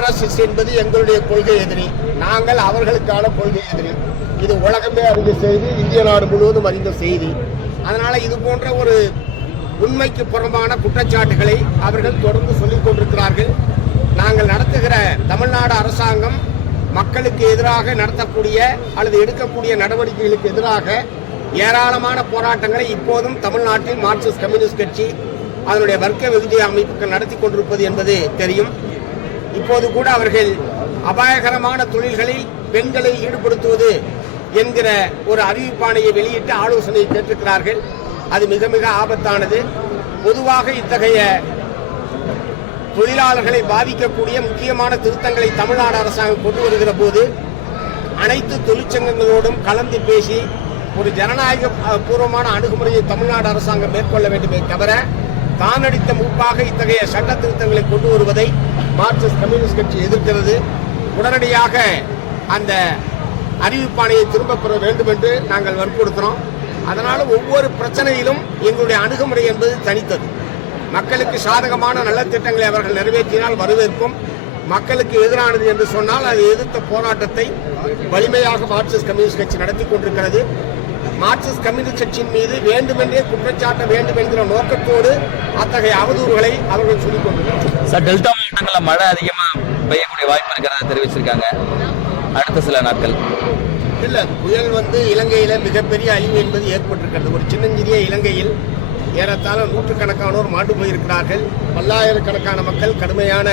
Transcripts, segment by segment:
RSS என்பது எங்களுடைய கொள்கை எதிரி. நாங்கள் அவர்களுக்கான கொள்கை எதிரி. இது உலகமே அறிந்த செய்தி இந்திய நாடு முழுவதும் அறிந்த செய்தி. அதனால இது போன்ற ஒரு உண்மைக்கு புறம்பான குற்றச்சாட்டுகளை அவர்கள் தொடர்ந்து சொல்லிக் கொண்டிருக்கிறார்கள். நாங்கள் நடத்துகிற தமிழ்நாடு அரசாங்கம் மக்களுக்கு எதிராக நடத்தக்கூடிய அல்லது எடுக்கக்கூடிய நடவடிக்கைகளுக்கு எதிராக ஏராளமான போராட்டங்களை இப்போதும் தமிழ்நாட்டில் மார்க்சிஸ்ட் கம்யூனிஸ்ட் கட்சி அதனுடைய வர்க்க வெகுஜய அமைப்புகள் நடத்தி கொண்டிருப்பது என்பது தெரியும். இப்போது கூட அவர்கள் அபாயகரமான தொழில்களில் பெண்களை ஈடுபடுத்துவது என்கிற ஒரு அறிவிப்பாணையை வெளியிட்டு ஆலோசனை கேட்டிருக்கிறார்கள். அது மிக மிக ஆபத்தானது. பொதுவாக இத்தகைய தொழிலாளர்களை பாதிக்கக்கூடிய முக்கியமான திருத்தங்களை தமிழ்நாடு அரசாங்கம் கொண்டு வருகிற போது அனைத்து தொழிற்சங்கங்களோடும் கலந்து பேசி ஒரு ஜனநாயக பூர்வமான அணுகுமுறையை தமிழ்நாடு அரசாங்கம் மேற்கொள்ள வேண்டுமே. தவிர தானடித்த மூப்பாக இத்தகைய சட்ட திருத்தங்களை கொண்டு வருவதை மார்க்சிஸ்ட் கம்யூனிஸ்ட் கட்சி எதிர்க்கிறது. உடனடியாக அந்த அறிவிப்பாணையை திரும்ப பெற வேண்டும் என்று நாங்கள் வற்புறுத்துறோம். அதனால் ஒவ்வொரு பிரச்சனையிலும் எங்களுடைய அணுகுமுறை என்பது தனித்தது. மக்களுக்கு சாதகமான நல்ல திட்டங்களை அவர்கள் நிறைவேற்றினால் வரவேற்கும். மக்களுக்கு எதிரானது என்று சொன்னால் அதை எதிர்த்த போராட்டத்தை வலிமையாக மார்க்சிஸ்ட் கம்யூனிஸ்ட் கட்சி நடத்தி கொண்டிருக்கிறது. மார்க்சிஸ்ட் கம்யூனிஸ்ட் கட்சியின் மீது வேண்டுமென்றே குற்றச்சாட்ட வேண்டும் என்கிற நோக்கத்தோடு அத்தகைய அவதூறுகளை அவர்கள் சொல்லிக் கொண்டிருக்கிறார் டெல்டா மாவட்டங்களில் மழை அதிகமாக பெய்யக்கூடிய வாய்ப்பு இருக்கிறதா தெரிவிச்சிருக்காங்க. அடுத்த சில நாட்கள். இல்ல புயல் வந்து இலங்கையில மிகப்பெரிய அழிவு என்பது ஏற்பட்டிருக்கிறது. ஒரு சின்னஞ்சிறிய இலங்கையில் ஏறத்தாழ நூற்றுக்கணக்கானோர் மாண்டு போயிருக்கிறார்கள். பல்லாயிரக்கணக்கான மக்கள் கடுமையான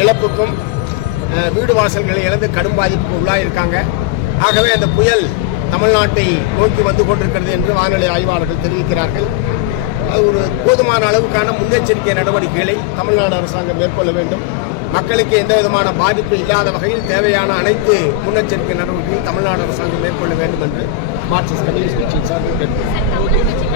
இழப்புக்கும் வீடு வாசல்களை இழந்து கடும் பாதிப்புக்கு உள்ளாயிருக்காங்க. ஆகவே அந்த புயல் தமிழ்நாட்டை நோக்கி வந்து கொண்டிருக்கிறது என்று வானிலை ஆய்வாளர்கள் தெரிவிக்கிறார்கள். ஒரு போதுமான அளவுக்கான முன்னெச்சரிக்கை நடவடிக்கைகளை தமிழ்நாடு அரசாங்கம் மேற்கொள்ள வேண்டும். மக்களுக்கு எந்த விதமான பாதிப்பு இல்லாத வகையில் தேவையான அனைத்து முன்னெச்சரிக்கை நடவடிக்கைகளை தமிழ்நாடு அரசாங்கம் மேற்கொள்ள வேண்டும் என்று மார்க்சிஸ்ட் கம்யூனிஸ்ட் கட்சியின் சார்பில் கேட்டுக்கொள்கிறேன்